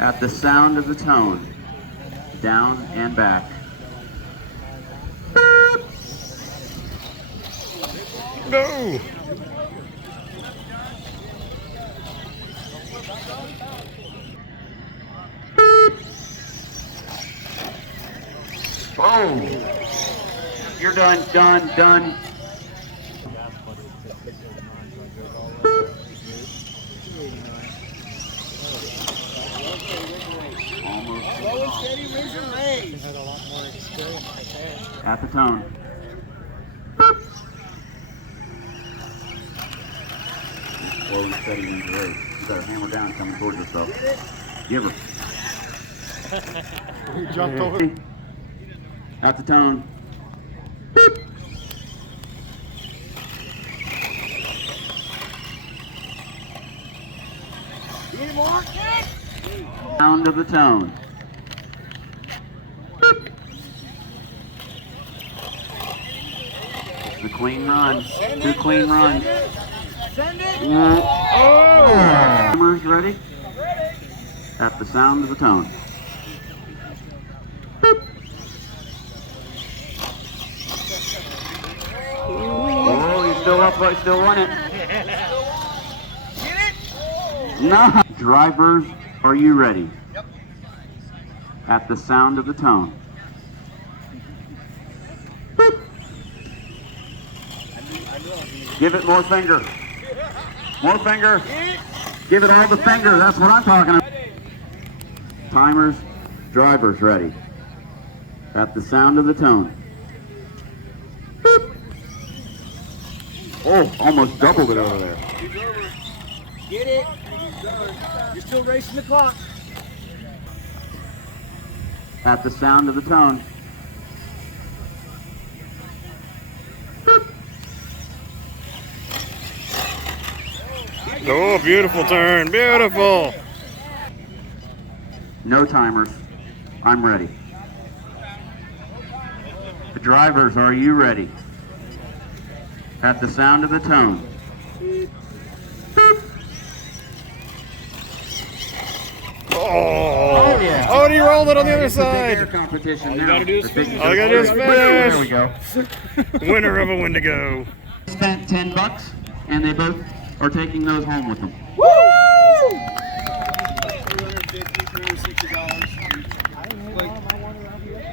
At the sound of the tone, down and back. Go! Oh! You're done, done. At the tone. Slow and steady wins the race. You better hammer down coming towards yourself. Give her. You jumped over. At the tone. Sound of the tone. It's the clean run. Two clean runs. Oh! Cameras ready? At the sound of the tone. Oh, he's still up, but still running. No. Drivers, are you ready? At the sound of the tone. Give it more finger. More finger. Give it all the finger. That's what I'm talking about. Timers, drivers ready. At the sound of the tone. Oh, almost doubled it over there. Get it. You're still racing the clock. At the sound of the tone. Oh, beautiful turn. Beautiful. No timers. I'm ready. The drivers, are you ready? At the sound of the tone. Oh, yeah. Oh, and he rolled it on the other side. Competition All now. you gotta do is finish. All you gotta do is finish. There we go. Winner of a Wendigo. Spent $10, and they both are taking those home with them. Woo! $350, $360.